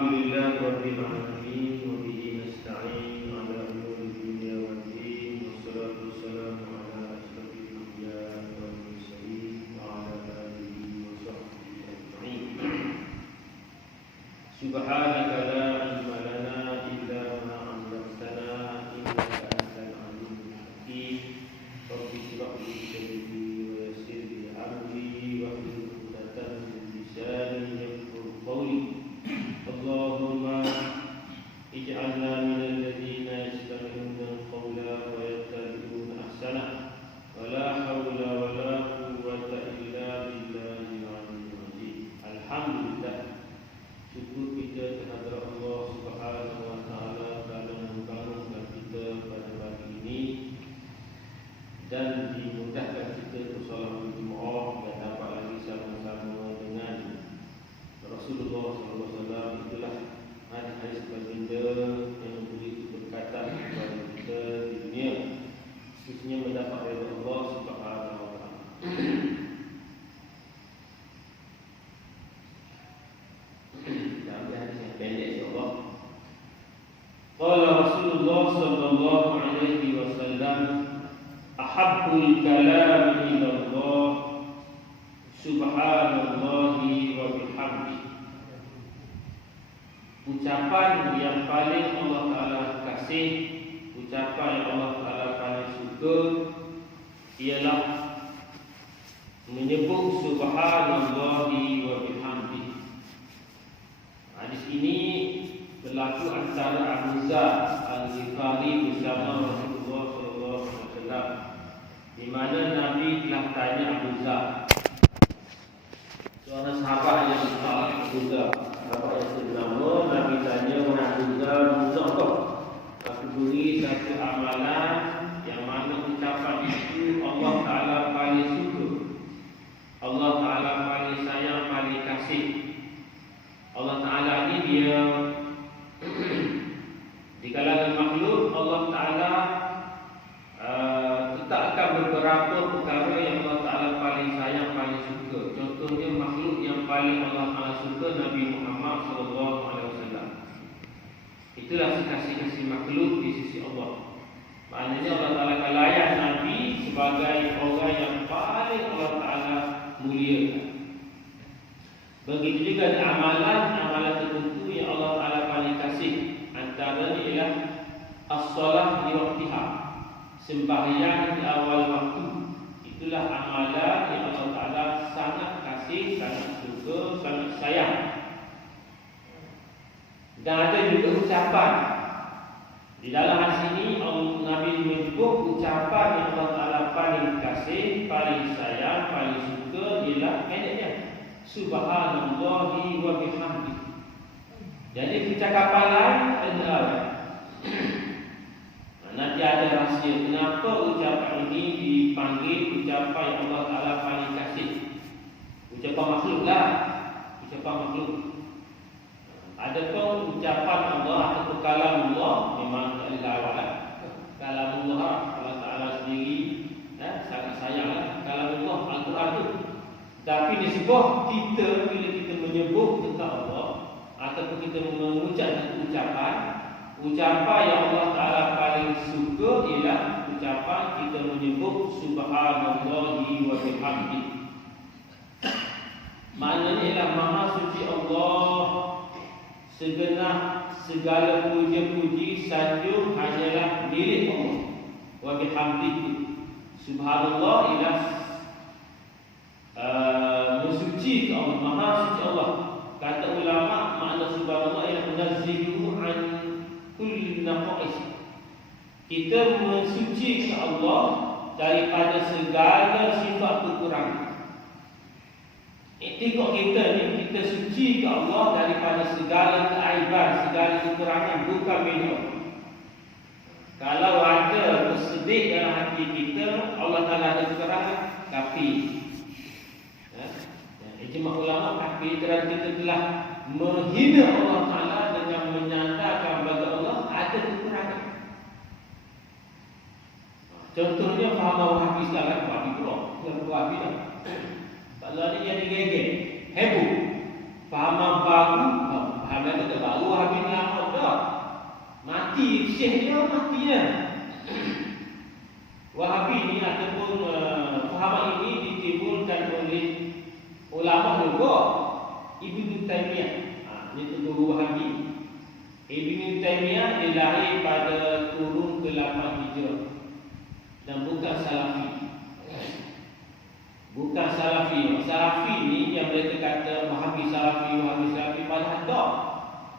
Alhamdulillah Rabbil Alamin wa bihi nasta'in ala umuri dunya wad din wassalatu wassalamu ala asyrafil anbiya'i wal mursalin wa ala alihi wa sahbihi ajma'in. Subhanaka la ilma lana illa ma 'allamtana innaka antal alimul hakim. Rabbi shrah li sadri wa yassir li amri wa hlul 'uqdatam min lisani yafqahu qawli. Allahumma ij'alna minal ladzina yastami'una al-qawla wa yattabi'una ahsanah. Wa la hawla wa la quwwata illa billahil 'aliyyil 'azim. Alhamdulillah, syukur kita kehadrat Allah Subhanahu wa taala kerana membangunkan kita pada pagi ini dan dimudahkan kita untuk solat Jumaat dan dapat lagi sama-sama dengan Rasulullah SAW. Itulah hari-hari sebaginda yang memberi keberkatan kepada kita di dunia, khususnya mendapat redha Allah Subhanahu wa taala. Kita ambil hadis yang pendek insya-Allah. Qala Rasulullah sallallahu alaihi wasallam, ahabbul kalam ila Allah subhanallahi wa bihamdihi. Ucapan yang paling Allah Ta'ala kasih, ucapan yang Allah Ta'ala paling suka ialah menyebut subhanallahi wa bihamdihi. Hadis ini berlaku antara Abu Dzar Al-Ghifari bersama Rasulullah sallallahu alaihi wasallam, di mana Nabi telah tanya Abu Dzar, seorang sahabat yang besar, Abu Dzar, sahabat yang ternama. Nabi tanya, wahai Abu Dzar, contoh aku beri satu amalan yang mana ucapan itu Allah Ta'ala paling suka, Allah Ta'ala paling sayang, paling kasih. Allah Ta'ala ni dia di kalangan makhluk, Allah Ta'ala letakkan beberapa perkara yang Allah Ta'ala paling sayang, paling suka. Contohnya makhluk yang paling Allah Ta'ala suka, Nabi Muhammad SAW. Itulah kasih-kasih makhluk di sisi Allah. Maknanya Allah Ta'ala akan layan Nabi sebagai orang yang paling Allah Ta'ala muliakan. Begitu juga amalan-amalan tertentu yang Allah Ta'ala paling kasih. Antaranya ialah as-salah di waktiha, sembahyang di awal waktu. Itulah amalan yang Allah Ta'ala sangat kasih, sangat suka, sangat sayang. Dan ada juga ucapan. Di dalam hadis ini Nabi menyebut ucapan yang Allah Ta'ala paling kasih, paling sayang, paling suka ialah pendeknya subhanallahi wa bihamdihi. Jadi percakapan lain adalah nanti ada rahsia kenapa ucapan ini dipanggil ucapan yang Allah Ta'ala paling kasih. Ucapan makhluk lah, ucapan makhluk. Adapun ucapan Allah atau kalam Allah memang tak ada lawan. Kalam Allah Ta'ala sendiri sangat sayang kalam Allah, Al-Quran itu. Tapi disebut kita bila kita menyebut tentang Allah ataupun kita mengucapkan ucapan yang Allah Ta'ala paling suka ialah ucapan kita menyebut subhanallahi wa bihamdihi. Maknanya ialah maha suci Allah, segenap segala puja-puji sanjung hanyalah milik Allah. Wa bihamdihi, subhanallah ialah mensuci Allah, maha suci Allah. Kata ulama, makna subhanallah ialah munazzihu an kulli naqais. Kita mensuci Allah daripada segala sifat kekurangan. Tengok kita ni, kita suci ke Allah daripada segala keaiban, segala kekurangan, bukan milik Allah. Kalau ada bersedih dalam hati kita, Allah Ta'ala ada kekurangan, tapi ijma' ulama kafir kerana kita telah menghina Allah Ta'ala dengan menyandarkan bagi Allah ada kekurangan. Contohnya faham Wahabi sekarang, Wahabi pula, bukan Wahabi dah. Kalau ni jadi geger, heboh. Fahaman baru, fahaman itu baru selisih dia matinya. Wahabi ini ataupun fahaman ini ditimbulkan oleh ulama juga. Ibnu Taimiyah, itu guru Wahabi. Ibnu Taimiyah dilahir pada kurun ke-8 Hijrah dan bukan Salafi. Bukan Salafi. Salafi ni yang mereka kata Wahabi Salafi, Wahabi Salafi, padahal tak.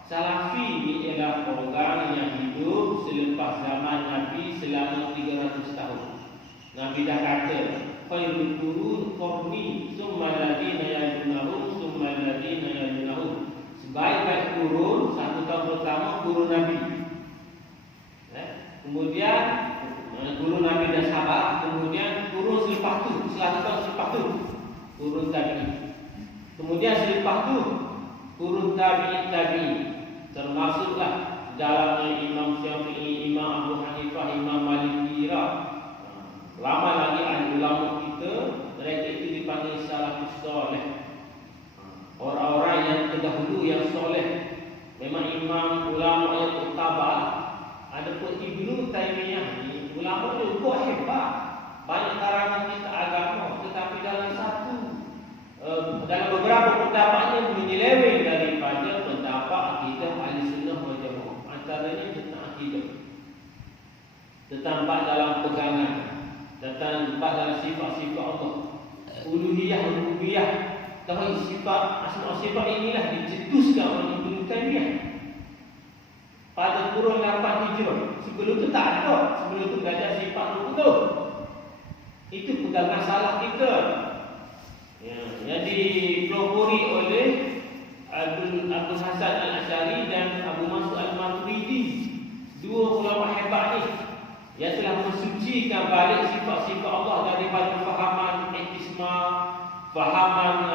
Salafi ni ialah orang yang hidup selepas zaman Nabi selama 300 tahun. Nabi dah kata, khairul qurun qarni, summa alladziina yalunahum, summa alladziina yalunahum. Sebaik-baik kurun, satu tahun pertama kurun Nabi. Kemudian kurun Nabi dan sahabat, kemudian kurun selepas tu, satu tahun selepas tu kurun tabi'in. Kemudian selepas tu kurun tabi'in. Termasuklah dalamnya Imam Syafi'i, Imam Abu Hanifah, Imam Maliki. Ramai lagi ahli ulama kita, mereka itu dipanggil salafus soleh. Orang-orang yang terdahulu yang soleh. Memang imam ulama yang muktabar. Adapun Ibnu Taimiyah ni ulama juga hebat. Banyak karangan kita agama, tetapi dalam beberapa pendapatnya menyeleweng daripada pendapat akidah ahli sunnah wal jamaah. Antaranya tentang akidah, tentang dalam pegangan, tentang dalam sifat-sifat Allah, uluhiyah, rububiyah, tauhid sifat, asma sifat inilah dicetuskan oleh Ibnu Taimiyah pada kurun 8 Hijrah. Sebelum itu tak ada. Sebelum itu dah ada sifat rububiyah. Itu pegangan salah kita. Yang dipelopori oleh Abu Hasan Al-Asy'ari dan Abu Mas'ud Al-Maturidi, dua ulama hebat ni yang telah mensucikan balik sifat-sifat Allah daripada fahaman etisma, fahaman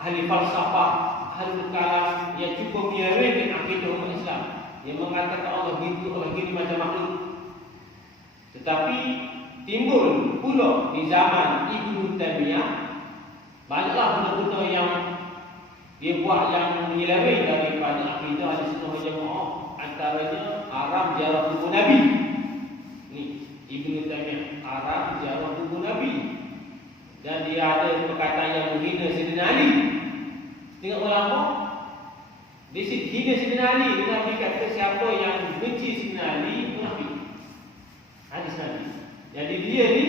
ahli falsafah, ahli kalam yang cuba menyelewengkan akidah umat Islam, yang mengatakan Allah gitu, Allah gini macam makhluk. Tetapi timbul pula di zaman Ibnu Taimiyah banyaklah benda-benda yang dia buat yang menyeleweng daripada akidah Ahlussunnah wal Jamaah. Antaranya haram ziarah kubur Nabi. Ni Ibnu Taimiyah, haram ziarah kubur Nabi. Dan dia ada perkataan yang menghina Sayyidina Ali. Tengok ulama dia hina Sayyidina Ali. Nabi kata siapa yang benci Sayyidina Ali munafik. Hadis Nabi. Jadi dia ni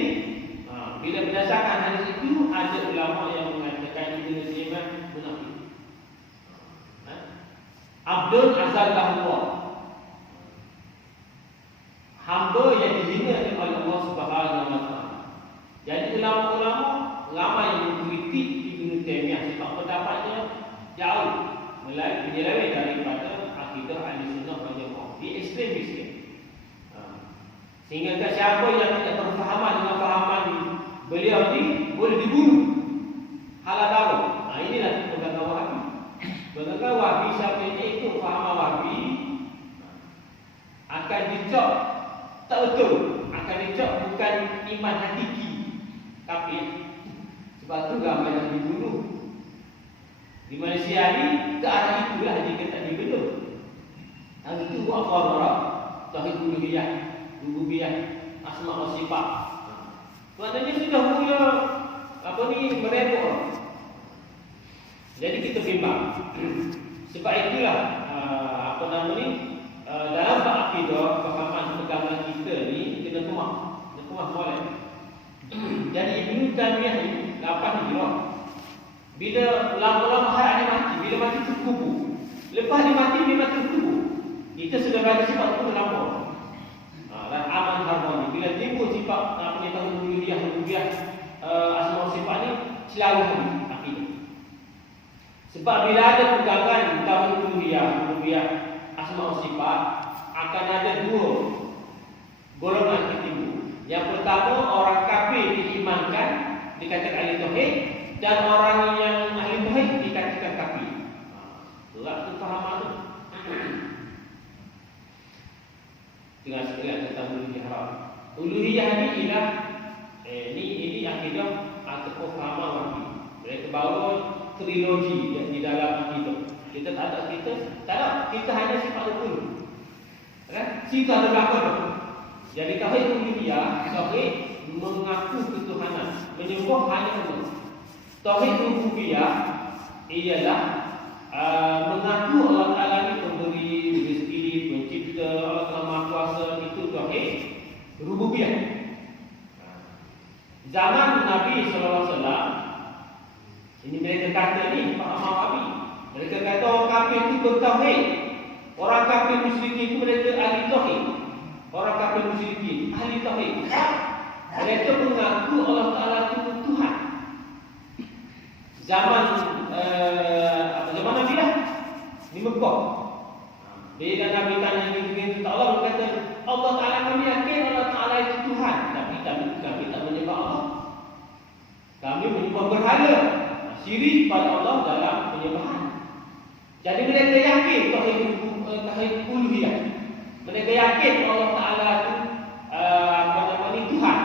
bila berdasarkan hadis itu, ada ulama yang mengatakan Ibnu Taimiyah munafik. Abdul azal Allah, hamba yang dihina oleh Allah Subhanahu wa taala. Jadi ulama-ulama ramai yang mengkritik Ibnu Taimiyah sebab pendapatnya jauh menyeleweng daripada akidah Ahlussunnah wal Jamaah. Dia ekstremis dia. Sehingga siapa yang tidak berfahaman dengan fahaman beliau ni boleh dibunuh. Halal darah. Inilah pegangan Wahabi. Pegangan Wahabi siapa itu fahaman Wahabi akan dicap tak betul, akan dicap bukan iman hakiki, tapi sebab tu ramai yang dibunuh. Di Malaysia ni ke arah itulah dia tak dibunuh. Hal itu buat qararah tauhid uluhiyah, rububiyah, asma wa sifat. Maknanya sudah mula merebak. Jadi kita bimbang. Sebab itulah dalam bab akidah, fahaman pegangan kita ni kena kuat boleh. Jadi Ibnu Taimiyah ni 8 Hijrah. Bila ulama-ulama dia mati, bila mati terkubur. Lepas dia mati memang terkubur. Kita sudah baca sifat itu lama. Dan aman harmoni. Bila timbul sifat pengetahuan uluhiyah, rububiyah, asma sifat ni selalu habis akidah. Sebab bila ada pegangan tauhid uluhiyah, rububiyah, asma sifat, akan ada dua golongan yang timbul. Yang pertama, orang kafir diimankan, dikatakan ahli tauhid, dan orang yang ahli tauhid dikatakan kafir. Berat tu fahaman tu. Dengan sekalian tentang uluhiyah haram. Uluhiyah ni ialah ini akidah atau fahaman Wahabi. Mereka bawa trilogi yang di dalam akidah. Kita tak ada, kita hanya sifat rukun. Situ ada berapa tu? Jadi tauhid uluhiyah, tauhid mengaku ketuhanan, menyembah hanya Allah. Tauhid rububiyah ialah mengaku Allah Taala ni pemberi rezeki, pencipta, Allah Taala Maha Kuasa. Itu tauhid rububiyah. Zaman Nabi SAW, ini mereka kata ni faham Nabi. Mereka kata orang kafir itu bertauhid. Orang kafir musyrikin itu mereka ahli tauhid. Orang kafir musyrikin ahli tauhid. Mereka mengaku Allah Taala itu Tuhan. Zaman zaman Nabi lah di Mekah. Bila Nabi tanya begini Allah berkata, Allah Taala kami yakin Allah Taala itu Tuhan, tapi kami tak menyembah Allah. Kami menyembah berhala, syirik pada Allah dalam penyembahan. Jadi mereka yakin tauhid uluhiyah. Mereka yakin Allah Taala itu Tuhan.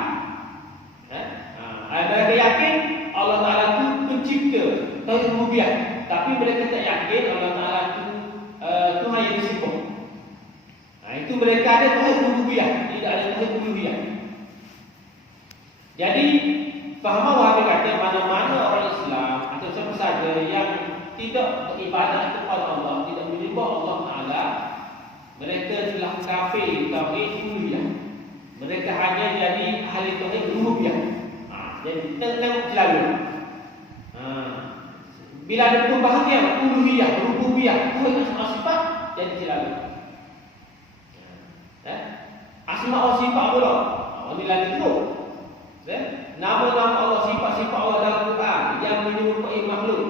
Mereka yakin Allah Taala itu pencipta, tauhid rububiyah. Tapi mereka tak yakin Allah Taala itu Tuhan yang disembah. Itu mereka ada tauhid rububiyah, tidak ada tauhid uluhiyah. Jadi faham Wahabi kata mana-mana orang Islam atau siapa saja yang tidak beribadah kepada Allah, tidak menyembah Allah Taala, mereka telah kafir tauhid uluhiyah. Mereka hanya jadi ahli tauhid rububiyah. Jadi tengok selalu. Bila ada pembahagian uluhiyah, rububiyah, tauhid asma sifat, jadi selalu. Asma wa sifat pula. Ini lagi tu. Nama-nama Allah, sifat-sifat Allah dalam Quran yang menyerupai makhluk.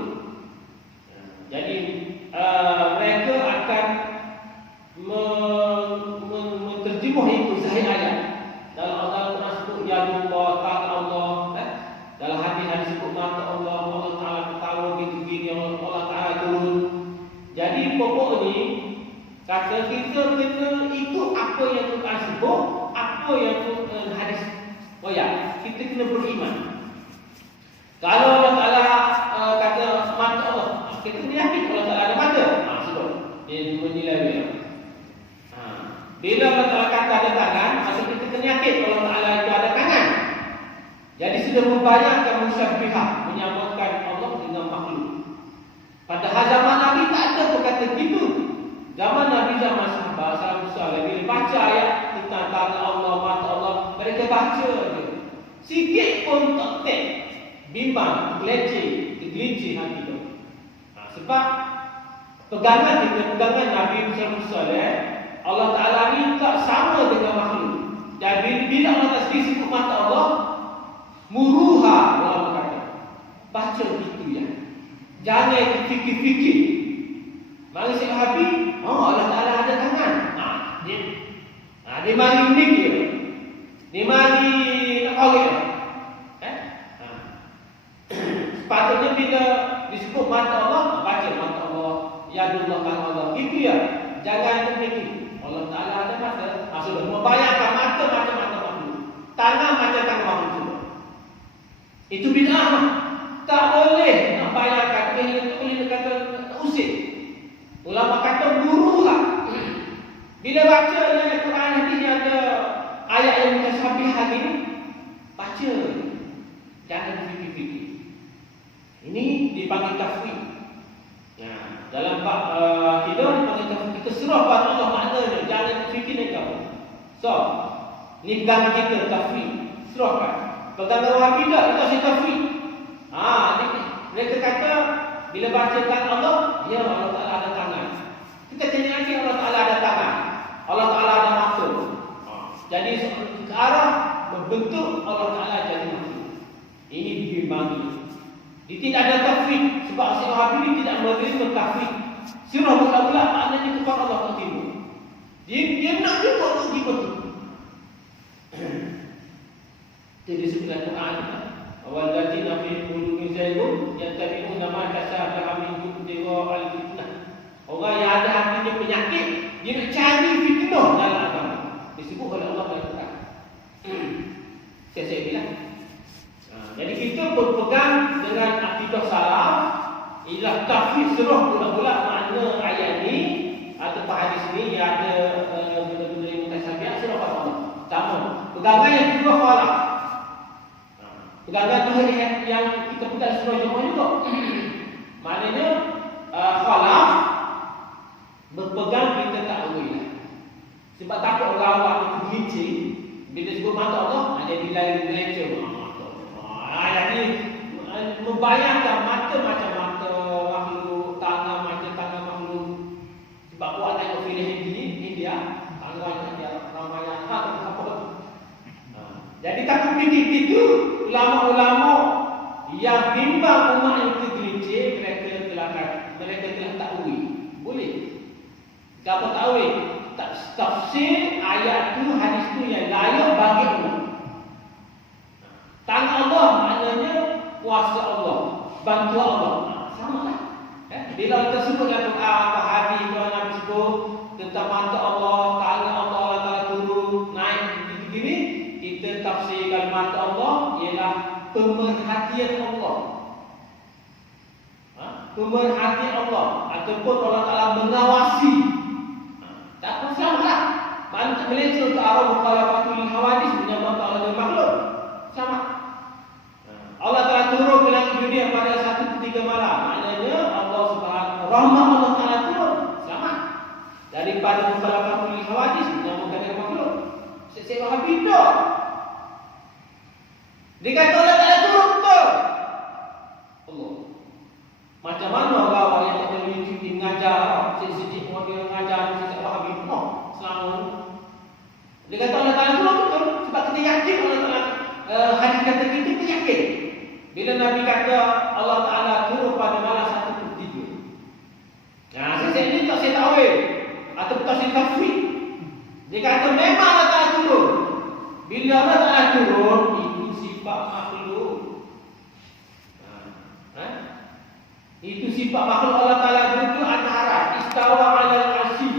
Jadi mereka akan menterjemah itu zahir ayat. Dalam Quran sebut ya Allah, ta'ala Allah. Dalam hadis sebut mata Allah, Allah Taala bertawa gini-gini, Allah Taala turun. Jadi pokok ni kata kita kena ikut apa yang Quran sebut, apa yang hadis kita kena beriman. Kalau Allah Taala kata mata Allah, kita kena yakin Allah Taala ada mata. Sebut dia menilai dia. Bila Allah Taala kata ada tangan, maka kita kena yakin Allah Taala itu ada tangan. Jadi sudah membayangkan musyabbihah, menyamakan Allah dengan makhluk. Padahal zaman Nabi tak ada berkata gitu. Zaman Nabi, zaman sahabat, salam besar, bila baca ayat tentang tangan Allah, mata Allah, mereka baca je. Sikit pun tak bimbang, tergelincir hati tu. Sebab pegangan Nabi SAW, Allah Ta'ala ni tak sama dengan makhluk. Dan bila Allah tak sebut mata Allah, muruha, Allah berkata, baca gitu ya. Jangan fikir-fikir. Mari Syekh Habib, Allah Ta'ala ada tangan. Dia mari unik dia. Dia mari nak kawin. Sepatutnya bila disebut mata Allah, baca mata Allah, yadullah tangan Allah. Itu ya. Jangan terfikir Allah Ta'ala ada mata. Sudah membayangkan mata macam mata makhluk, tangan macam tangan makhluk. Itu bid'ah. Tak boleh nak bayangkan. Itu boleh kata usik. Ulama kata guru lah. Bila baca dalam Quran hadis ada ayat yang mutashabihah ini, baca. Jangan fikir-fikir. Ini dipanggil tafwid. Dalam bab kita dipanggil tafwid. Kita serah pada Allah maknanya. Jangan fikir dan kau. So, ni pegangan kita tafwid. Serahkan. Pegangan Wahabi tak, kita asyik tafwid. Mereka kata bila bacakan Allah, ya Allah Ta'ala ada tangan. Kita kena yakin Allah Ta'ala ada tangan, Allah Ta'ala ada maksud. Jadi ke arah membentuk Allah Ta'ala jadi maksud. Ini dibagi. Dia tidak ada tafwid. Sebab Syekh Wahabi tidak menerima tafwid. Sirah mula-mula maknanya kepada Allah tak timbul. Dia nak juga untuk dibentuk. Itu disebutkan Quran. Walladzina fi qulubihim zaygun yattabi'una ma tashabaha minhu ibtigha'a al-fitnah. Orang yang ada hatinya penyakit, dia nak cari fitnah dalam agama. Disebut oleh Allah dalam Quran. Saya bilang. Jadi kita berpegang dengan akidah salaf, ialah tafsir serah pula makna ayat ni atau hadis ni yang ada Pegangan yang kedua khalaf. Pegangan tu yang kita pegang surah Jumaat juga. Maknanya khalaf berpegang kita tak boleh. Sebab takut orang awak itu gelincir. Bila sebut mata Allah, dia dilari gelincir. Jadi membayangkan mata macam mata makhluk, tangan macam tangan makhluk. Sebab buat tengok filem India, tangan dia ramai apa. Jadi takut begitu, ulama-ulama yang bimbang umat yang tergelincir, mereka telah takwil. Boleh. Kalau takwil, tafsir ayat tu, hadis tu yang layak bagi umat. Tangan Allah maknanya kuasa Allah, bantuan Allah. Sama lah. Bila kita sebut dalam Quran atau hadis yang Nabi sebut tentang mata Allah, tangan Allah, Allah Ta'ala turun, naik begini, kita tafsirkan mata Allah ialah pemerhatian Allah. Pemerhatian Allah ataupun Allah Ta'ala mengawasi. Tak apa selamatlah. Mana tak boleh untuk arah mukhalafatul hawadis menyebabkan Allah dengan makhluk. Sama. Allah Ta'ala turun ke langit dunia pada 1/3 malam. Maknanya Allah Subhanahu rahmat Allah Ta'ala turun. Selamat. Daripada mukhalafatul hawadis menyebabkan dengan makhluk. Saya Wahabi tak. Dia kata Allah Ta'ala turun betul. Allah. Macam mana orang yang tak boleh cuti mengajar, sedikit orang dia mengajar, saya Wahabi penuh selama ni. Dia kata Allah Ta'ala turun betul. Sebab kita yakin Allah Ta'ala hadis kata kita yakin. Bila Nabi kata Allah Ta'ala turun pada malam 1/3. Nah, saya ini tak saya takwil atau tak saya tafsir. Dia kata memang Allah Ta'ala turun. Bila Allah Ta'ala turun, itu sifat makhluk. Itu sifat makhluk Allah Ta'ala duduk atas aras. Istawa alal arsy.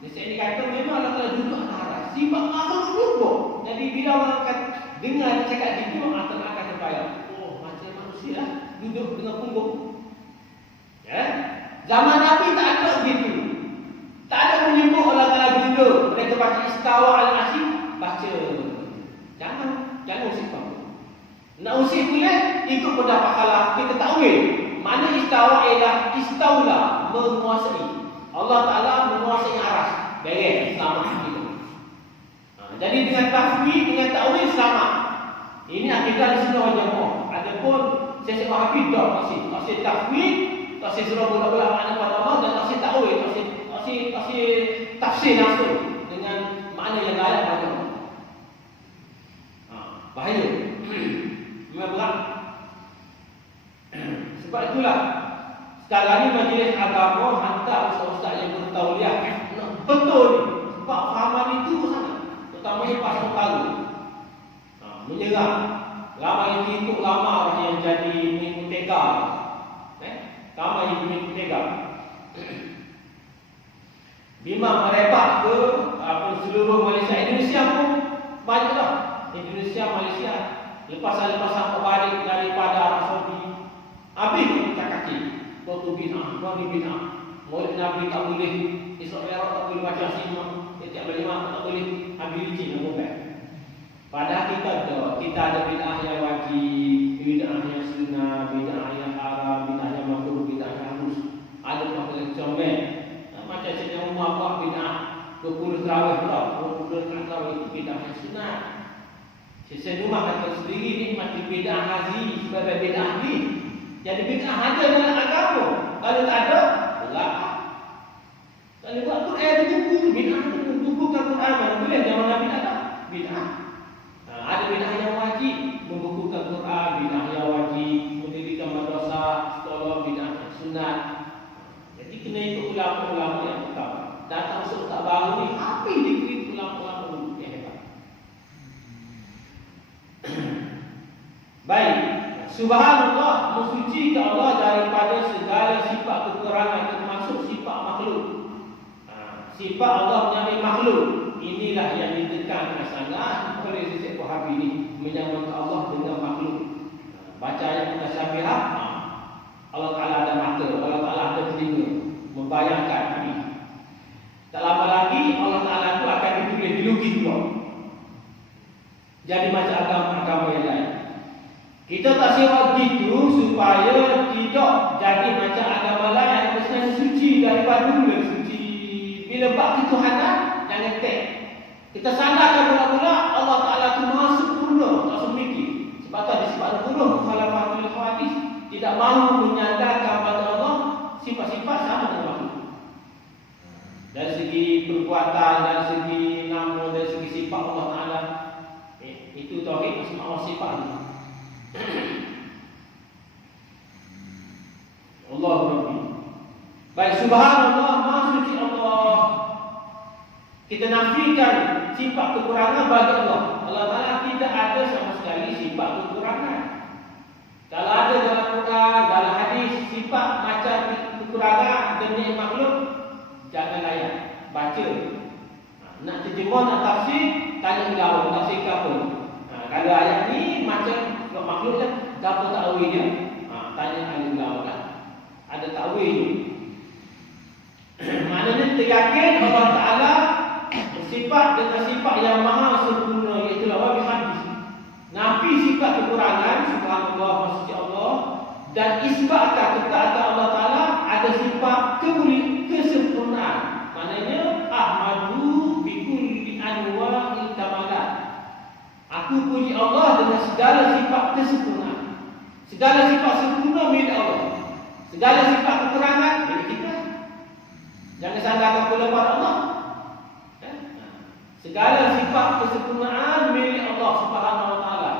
Jadi saya ini kata memang Allah Ta'ala duduk atas aras. Sifat makhluk duduk. Jadi bila orang akan dengar dia cakap gitu, akan terbayang. Oh, macam manusia duduk dengan punggung. Ya? Zaman Nabi tak ada begitu. Tak ada menyebut Allah Ta'ala duduk. Mereka baca istawa alal arsy, baca. Jangan usik kamu. Nak usik boleh ikut pendapat khalaf. Kita takwil. Mana istawa ialah istaula, menguasai. Allah Ta'ala menguasai aras. Beres, selamat kita. Jadi dengan tafwid, dengan takwil selamat. Ini akidah di sunnah wal jamaah. Adapun saya Wahabi tak tafsir tafwid, tafsir surah bola-bola makna pada Allah dan tafsir takwil, tafsir langsung dengan makna yang lain pada Allah. Bahaya. Memang berat. Sebab itulah sekarang ni majlis agama hantar ustaz-ustaz yang bertauliah betul ni. Sebab fahaman itu sangat. Terutamanya pasal baru. Menyerang. Ramai yang ikut lama yang jadi mengikut tega. Ramai yang mengikut tega. Bimbang merebak ke seluruh Malaysia. Indonesia pun banyak lah. Indonesia, Malaysia. Lepasan balik daripada Arab Saudi. Habis kita kaki. Kau tu bid'ah, kau ni bid'ah. Maulid Nabi tak boleh. Isra Mi'raj tak boleh baca simah. Setiap berlima tak boleh. Habis licin nak buat. Padahal kita ada bid'ah yang wajib, bid'ah yang sunnah, bid'ah yang haram, bid'ah yang makruh, bid'ah yang harus. Ada macam comel. Macam Sayyidina Umar buat bid'ah 20 tarawih pula. 20 tarawih itu bid'ah yang sunnah. Sayyidina Umar kata sendiri nikmat bid'ah hazi sebagai bid'ah ni. Jadi bid'ah ada dalam agama. Kalau tak ada, gelap. Kalau buat Quran itu buku bid'ah itu bukan Quran mana boleh zaman Nabi tak ada bid'ah. Ada bid'ah yang wajib membukukan Quran, bid'ah yang wajib mendirikan madrasah, sekolah, bid'ah yang sunat. Jadi kena ikut ulama-ulama yang betul. Datang ustaz baru ni, apa yang diberi ulama-ulama dulu yang hebat. Baik. Subhanallah, mensucikan Allah daripada segala sifat kekurangan termasuk sifat makhluk. Sifat Allah menyamai makhluk. Inilah yang ditekankan sangat oleh Syekh Wahabi ini, menyamakan Allah dengan makhluk. Baca ayat Mutasyabihat, Allah Ta'ala ada mata, Allah Ta'ala ada telinga, membayangkan ini. Tak lama lagi Allah Ta'ala itu akan ditulis di lukis pula. jadi macam agama-agama yang lain. Kita tak sewa begitu supaya tidak jadi macam agama lain yang mesti suci daripada dulu suci. Bila bab ketuhanan jangan tek. Kita sandarkan mula-mula Allah Taala itu Maha sempurna, tak semikir. Sebab tu di sifat 10 mukhalafatul hadis tidak mahu menyandarkan pada Allah sifat-sifat sama dengan makhluk. Dari segi perbuatan, dari segi nama, dari segi sifat Allah Taala, itu tauhid asma wa sifat. Allah Rabbi. Baik, subhanallah, maha suci Allah. Kita nafikan sifat kekurangan bagi Allah. Allah Ta'ala tidak ada sama sekali sifat kekurangan. Kalau ada dalam Quran, dalam hadis, sifat macam kekurangan demi makhluk, jangan layan, baca. Nak terjemah, nak tafsir, tanya engkau, tafsir ke apa? Kalau ayat ni macam makhluk kan, apa takwil dia? Tanya ahli engkau kan. Ada takwil. Maknanya kita yakin Allah Ta'ala bersifat dengan sifat yang maha sempurna, iaitu wa bihamdih. Nafi sifat kekurangan, subhanallah, maksudnya Allah, dan isbatkan ketaatan Allah Ta'ala ada sifat kesempurnaan. Maknanya ahmadu bikulli anwa'il kamalat. Aku puji Allah dengan segala sifat kesempurnaan. Segala sifat sempurna milik Allah. Segala sifat kekurangan milik kita. Jangan sandarkan kepada Allah. Segala sifat kesempurnaan milik Allah Subhanahu wa taala.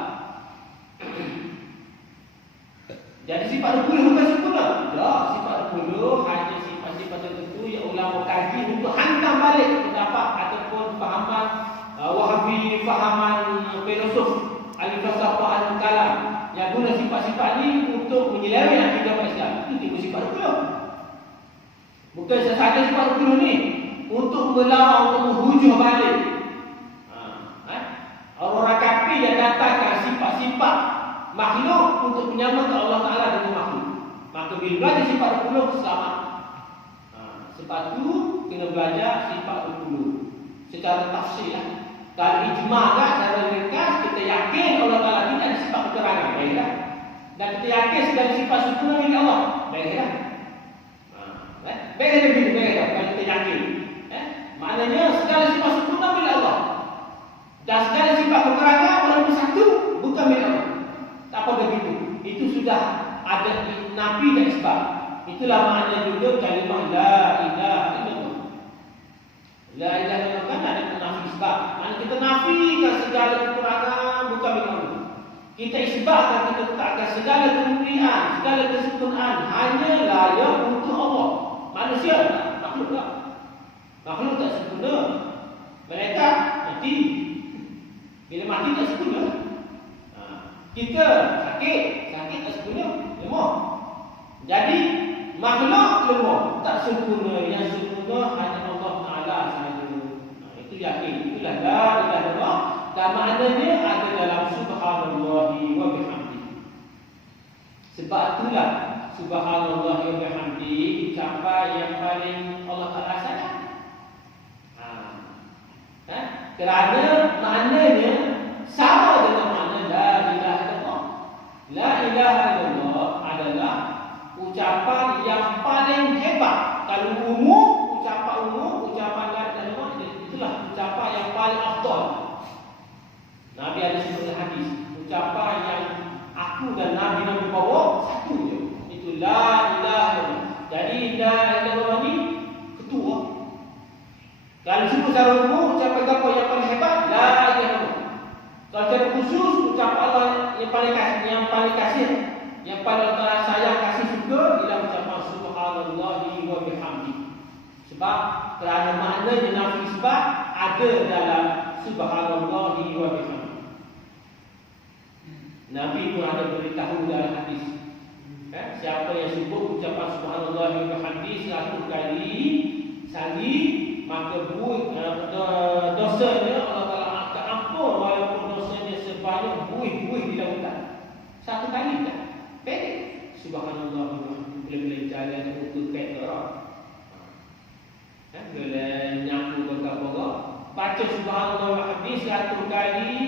Jadi sifat 20 bukan sempurna. Tak, sifat 20 hanya sifat-sifat tertentu yang ulama kaji untuk hantam balik pendapat ataupun fahaman Wahabi, fahaman filosof al-falsafah al-kalam yang guna sifat-sifat ni untuk menyeleweng akidah Islam. Itu tiga sifat 20. Bukan sahaja sifat 20 ni untuk melawan, untuk menghujur balik orang kafir yang datangkan sifat-sifat makhluk untuk menyamakan Allah Ta'ala dengan makhluk. Maka bila belajar sifat 20 selamat. Sebab tu kena belajar sifat 20 secara tafsir lah. Kalau ijma' kan, secara ringkas kita yakin Allah Ta'ala tidak ada sifat kekurangan, baiklah. Dan kita yakin segala sifat sempurna milik Allah, baiklah. Baiklah begitu, baiklah kalau kita yakin. Maknanya segala sifat sempurna milik Allah. Dan segala sifat kekurangan walaupun satu bukan milik Allah. Tak apa begitu. Itu sudah ada nafi dan isbat. Itulah makna juga kalimah la ilaha illallah. La ilaha illallah kan ada nafi isbat. Maknanya kita nafikan segala kekurangan bukan milik Allah. Kita isbatkan, kita letakkan segala kemuliaan, segala kesempurnaan hanya layak untuk Allah. Manusia tak, makhluk tak. Makhluk tak sempurna. Mereka mati. Bila mati tak sempurna. Kita sakit tak sempurna, lemah. Jadi makhluk lemah, tak sempurna. Yang sempurna hanya Allah Ta'ala sahaja. Itu yakin. Itulah la ilaha illallah. Dan maknanya ada dalam subhanallahi wa bihamdihi. Sebab itulah subhanallahi wa bihamdihi ucapan yang paling Allah Ta'ala sayang. Kerana maknanya sama dengan makna la ilaha illallah. La ilaha illallah adalah ucapan yang paling hebat. Kalau umum, ucapan la ilaha illallah itulah ucapan yang paling afdal. Nabi ada sebut hadis, ucapan yang aku dan Nabi bawa satu je. Itu la ilaha illallah. Jadi la ilaha illallah ni ketua. Kalau sebut secara umum, ucapan apa yang paling hebat? La ilaha illallah. Kalau secara khusus, ucapan Allah yang paling kasih, yang paling Allah sayang kasih juga ialah ucapan subhanallahi wa bihamdihi. Sebab kerana maknanya nafi isbat ada dalam subhanallahi wa bihamdihi. Nabi pun ada beritahu dalam hadis. Siapa yang sebut ucapan subhanallahi wa bihamdihi 100 kali sehari, maka dosanya Allah Ta'ala akan ampun walaupun dosanya sebanyak buih-buih di lautan. Satu kali tak? Pendek. Subhanallah, boleh-boleh jalan untuk kereta. Boleh nyapu berkata-kata. Baca subhanallah wa bihamdihi 100 kali,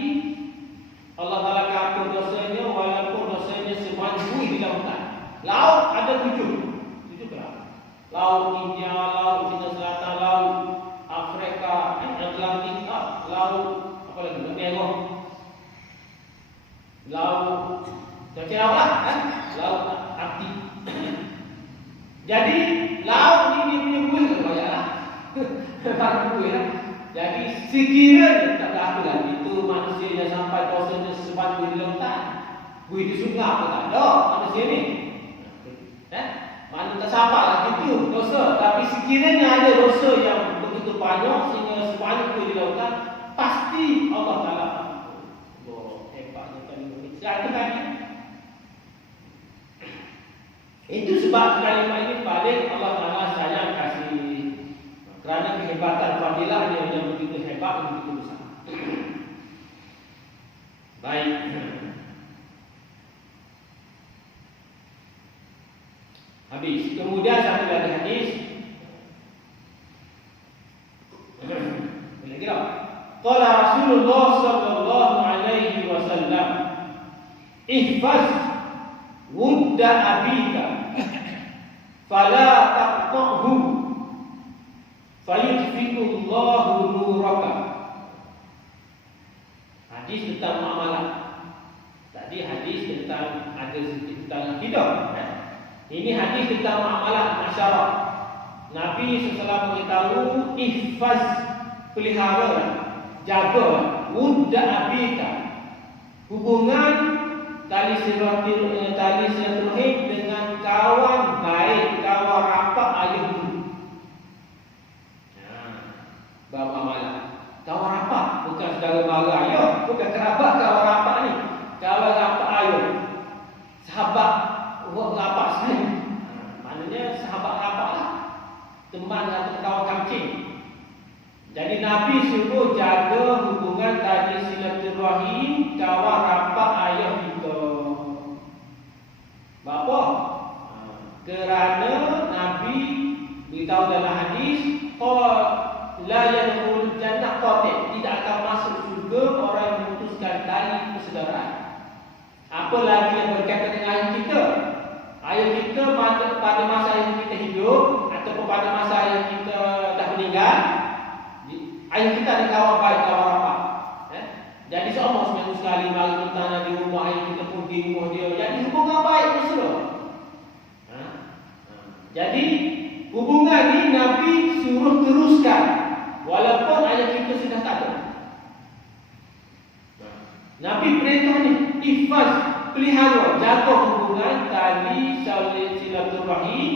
kuih di lautan. Laut ada 7 kelas. Laut India, Laut Cina Selatan, Laut Afrika, Atlantik, Laut apa lagi? Merah. Laut macam apa kan? Laut Arktik. Jadi laut ini dia punya kuih kan banyaklah. Banyak kuih lah. Jadi sekiranya tak ada lah itu manusia yang sampai dosanya sebatu di lautan, kuih di sungai apa tak ada manusia ni. Mana tak sampai lah gitu dosa. Tapi sekiranya ada dosa yang begitu banyak sehingga sebanyak kuih di lautan, pasti Allah Taala. Hebatnya kalimat ini. Itu sebab kalimat ini paling Allah Taala sayang kasih. Kerana kehebatan fadilahnya yang begitu hebat dan begitu besar. Baik. Habis. Kemudian satu lagi hadis. Boleh kira? Qala Rasulullah sallallahu alaihi wasallam, "Ihfaz wudda abika fala taqta'hu fayudfi'u Allahu nuraka." Hadis tentang muamalah. Tadi hadis tentang ada sedikit tentang akidah. Ini hadis tentang muamalah masyarakat. Nabi SAW beritahu, ihfaz, pelihara, jaga wudda abika, hubungan tali silaturahim dengan kawan baik, kawan rapat ayahmu. Bawa amalan. Kawan rapat bukan saudara mara ayah, bukan kerabat kawan rapat ni. Kawan rapat ayah. Sahabat rapat saya. Maknanya sahabat rapat lah. Teman atau kawan kancing. Jadi Nabi suruh jaga hubungan tali silaturahim kawan rapat ayah kita. Bapa? Kerana Nabi beritahu dalam hadis, la yadkhulul jannah qati', tidak akan masuk surga orang yang memutuskan tali persaudaraan. Apa lagi yang berkaitan dengan ayah kita? Ayah kita pada masa ayah kita hidup ataupun pada masa ayah kita dah meninggal, ayah kita ada kawan baik, kawan rapat. Jadi seorang seminggu sekali mari bertanah di rumah ayah kita, pun di rumah dia. Jadi hubungan baik mesra. Jadi hubungan ni Nabi suruh teruskan walaupun ayah kita sudah tak ada. Nabi perintah ni, ihfaz, pelihara, jaga hubungan tali silaturahim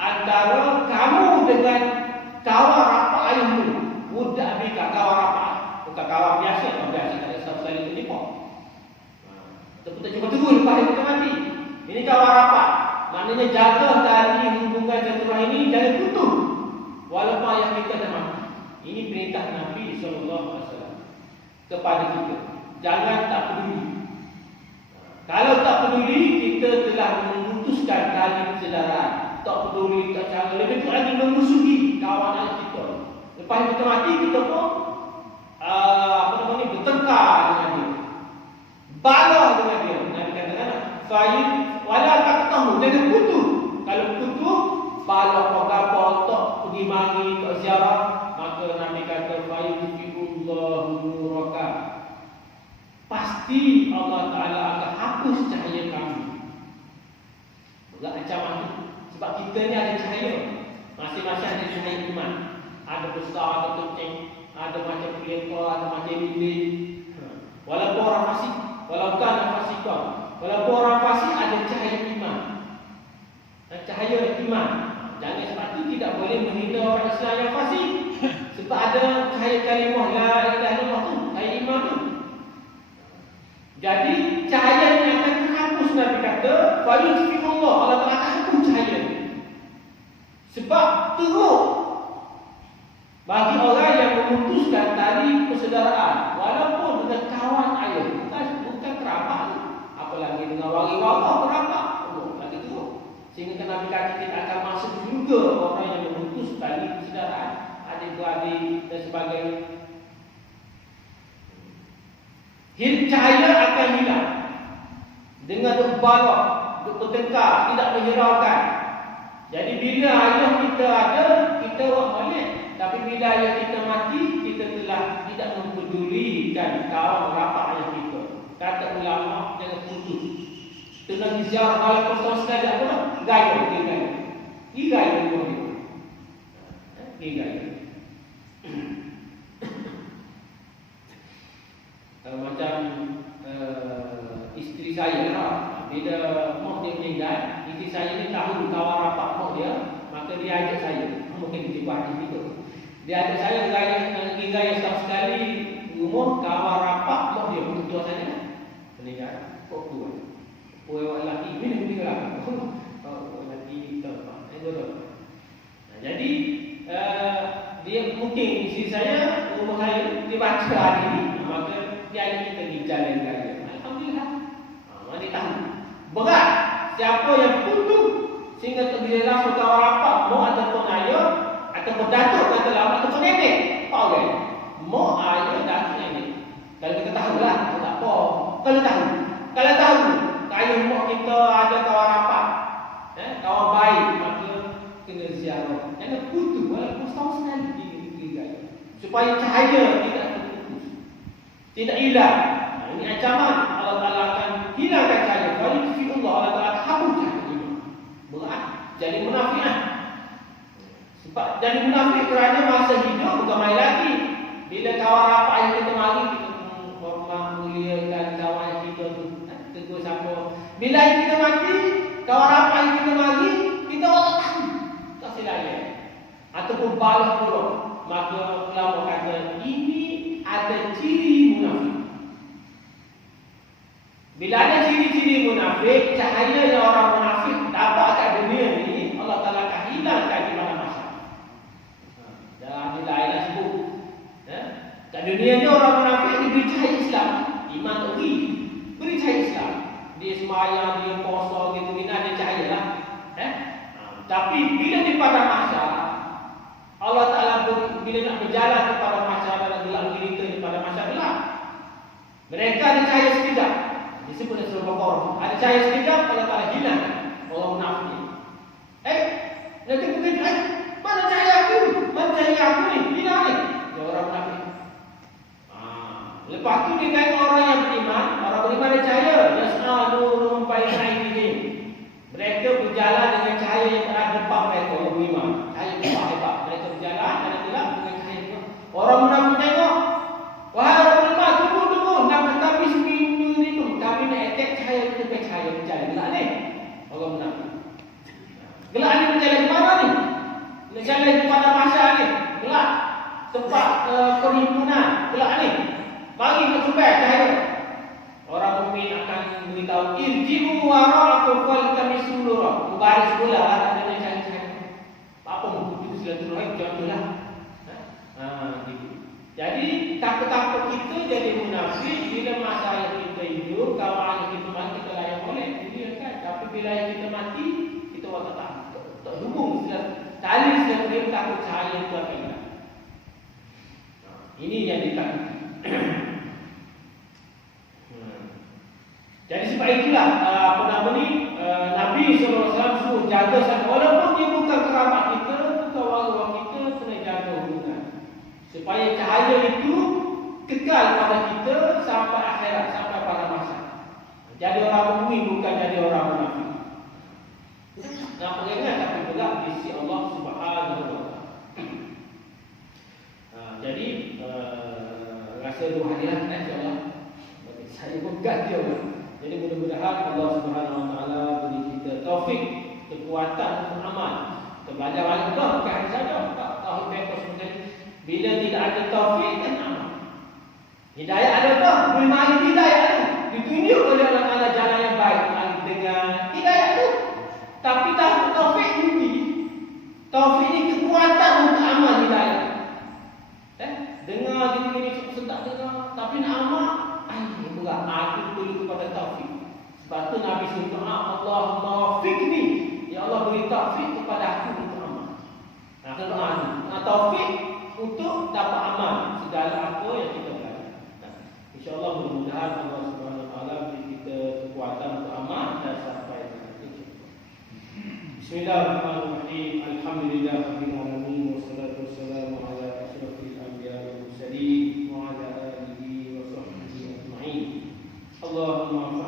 antara kamu dengan kawan rapat ayahmu. Wudda abika, kawan rapat. Bukan kawan biasa, kawan biasa tak ada sama-sama itu jepok. Kita cuma tunggu lepas dia kita mati. Ini kawan rapat. Maknanya jaga tali hubungan silaturahim ini jangan putus walaupun ayah kita dah mati. Ini perintah Nabi SAW kepada kita. Jangan tak peduli. Kalau tak peduli, kita telah memutuskan tali persaudaraan. Tak peduli, tak cara. Lebih kurang lagi memusuhi kawan ayah kita. Lepas kita mati, kita pun bertengkar dengan dia, bala dengan dia. Nabi katakan, "Fa'in wala taqtahu", jangan putus. Kalau putus, bala apa-apa, tak pergi mari, tak ziarah, maka Nabi kata, "Fa'yudfi'ullahu nuraka", pasti Allah Ta'ala akan hapus cahaya kami. Berat ancaman itu. Sebab kita ni ada cahaya. Masing-masing ada cahaya iman. Ada besar, ada kecil, ada macam peleka, ada macam lilin. Walaupun orang fasik, walaupun orang fasikah, walaupun orang fasik ada cahaya iman. Dan cahaya iman. Jangan sebab itu tidak boleh menghina orang Islam yang fasik. Sebab ada cahaya kalimah la ilaha illallah tu, cahaya iman tu. Jadi cahaya ini akan terhapus. Nabi kata, "Fayudfi'ullah", Allah Ta'ala akan hapus cahaya ini. Sebab teruk bagi orang yang memutuskan tali persaudaraan walaupun dengan kawan ayah, bukan kerabat, apalagi dengan wali-wali kerabat, lagi teruk. Sehingga Nabi kata kita akan masuk juga orang yang memutus tali persaudaraan, adik-beradik dan sebagainya. Cahaya akan hilang dengan balak untuk bertengkar, tidak menghiraukan. Jadi bila ayah kita ada, kita buat balik. Tapi bila ayah kita mati, kita telah tidak mempedulikan kawan rapat ayah kita. Kata ulama, jangan putus. Kita nak ziarah walaupun setahun sekali apa tak? Gaya, dia gaya. Dia gaya dia. Dia gaya. Macam isteri saya lah, bila mak dia meninggal, isteri saya ni tahu kawan rapat mak dia, maka dia ajak saya. Mungkin dia buat gitu. Dia ajak saya gaya setahun sekali rumah kawan rapat mak dia, untuk tua saya meninggal. Kok tua? Orang lelaki ni meninggal. Orang lelaki tak apa. Jadi dia mungkin isteri saya, rumah saya, dia baca hari ni, maka dia ingin kita pergi jalan raya. Alhamdulillah. Mana tahu. Berat. Siapa yang putus sehingga terjelas kawan rapat, mak ataupun ayah, ataupun datuk kata lama, ataupun nenek. Apa kan? Mak, ayah, datuk, nenek. Kalau kita tahulah, tak apa. Kalau tahu, ayah mak kita ada kawan rapat, kawan baik, maka kena ziarah. Jangan putus walaupun setahun sekali supaya cahaya tidak terputus, tidak hilang. Ini ancaman. Allah Ta'ala akan hilangkan cahaya. Kalau itu Allah Ta'ala akan hapus cahaya. Berat. Jadi munafik. Sebab jadi munafik kerana masa hidup bukan main lagi. Bila kawan rapat yang kita mari, kita hormat, muliakan kawan kita tu. Tegur siapa. Bila kita mati, kawan rapat yang kita mari, kita orang tahu. Tak silap. Ataupun balas buruk. Maka ulama kata ini ada ciri munafik. Bila ada ciri-ciri munafik, cahaya yang orang munafik dapat kat dunia ni, Allah Ta'ala akan hilangkan di mana masa. Jangan bila ayat sebut. Kat dunia ni orang munafik diberi cahaya Islam. Iman tak beri cahaya Islam. Dia semayang, dia puasa gitu, ini ada cahaya lah. Tapi bila di pada masa Allah Ta'ala bila nak berjalan kepada masyarakat dalam gelap gulita kepada masyarakat, mereka ada cahaya sekejap. Disebut dalam surah Baqarah. Ada cahaya sekejap, Allah Ta'ala hilang orang munafik. Nanti mungkin, mana cahaya aku? Mana cahaya aku ni? Hilang ni. Dia orang munafik. Lepas tu dia kata orang yang beriman, orang beriman ada cahaya. Yas'alun baina aydihim. Mereka berjalan dengan cahaya yang berada depan mereka, orang beriman. Cahaya hebat. Mereka berjalan dan gelap dengan cahaya. Orang munafik tengok, wahai orang beriman, tunggu, nak tapi seminggu ni tu, kami nak attack cahaya kita ke cahaya berjalan. Gelap ni. Orang munafik. Gelap ni berjalan di mana ni? Berjalan di pada masa ni. Gelap. Tempat perhimpunan. Gelap ni. Mari kita cuba cahaya. Orang mukmin akan beritahu irji'u wara'akum faltamisu nura. Baris pula lah ada cahaya-cahaya. Apa mengikuti silaturahim contohlah. Gitu. Jadi takut-takut kita jadi munafik bila masa yang kita hidup, kawan yang kita mati kita layak boleh, dia kan. Tapi bila kita mati, kita orang tak hubung tali silaturahim takut cahaya itu akan hilang. Ini yang ditakuti. Jadi sebab itulah Nabi SAW suruh jaga sana. Walaupun dia bukan kerabat kita, bukan orang-orang kita, kena jaga hubungan supaya cahaya itu kekal pada kita sampai akhirat, sampai pada masa. Jadi orang mukmin bukan jadi orang munafik. Nak peringat tapi bergerak di sisi Allah Subhanahu wa Ta'ala. Jadi rasa 2 hari lah insya-Allah. Saya pegang dia. Jadi mudah-mudahan Allah Subhanahu Wa Taala beri kita taufik, kekuatan untuk amal. Kita belajar lagi dah, bukan saja tahu bebas sebenarnya. Bila tidak ada taufik dan amal. Hidayah ada dah, boleh main hidayah tu. Ditunjuk oleh Allah Taala jalan yang baik dengan hidayah tu. Tapi taufik ini, taufik ini kekuatan untuk amal hidayah. Dengar gini-gini sedap dengar, tapi nak amal berat. Aku perlu kepada taufik. Sebab tu Nabi sebut doa, Allahumma wafiqni. Ya Allah beri taufik kepada aku untuk amal. Nah, doa ni. Taufik untuk dapat amal segala apa yang kita belajar. InsyaAllah mudah-mudahan Allah Subhanahu Wa Taala beri kita kekuatan untuk amal dan sampai Bismillahirrahmanirrahim. Alhamdulillahirabbil alamin wassalatu wassalamu ala asyrafil anbiya'i wal mursalin wa ala alihi wa sahbihi ajma'in. Allahumma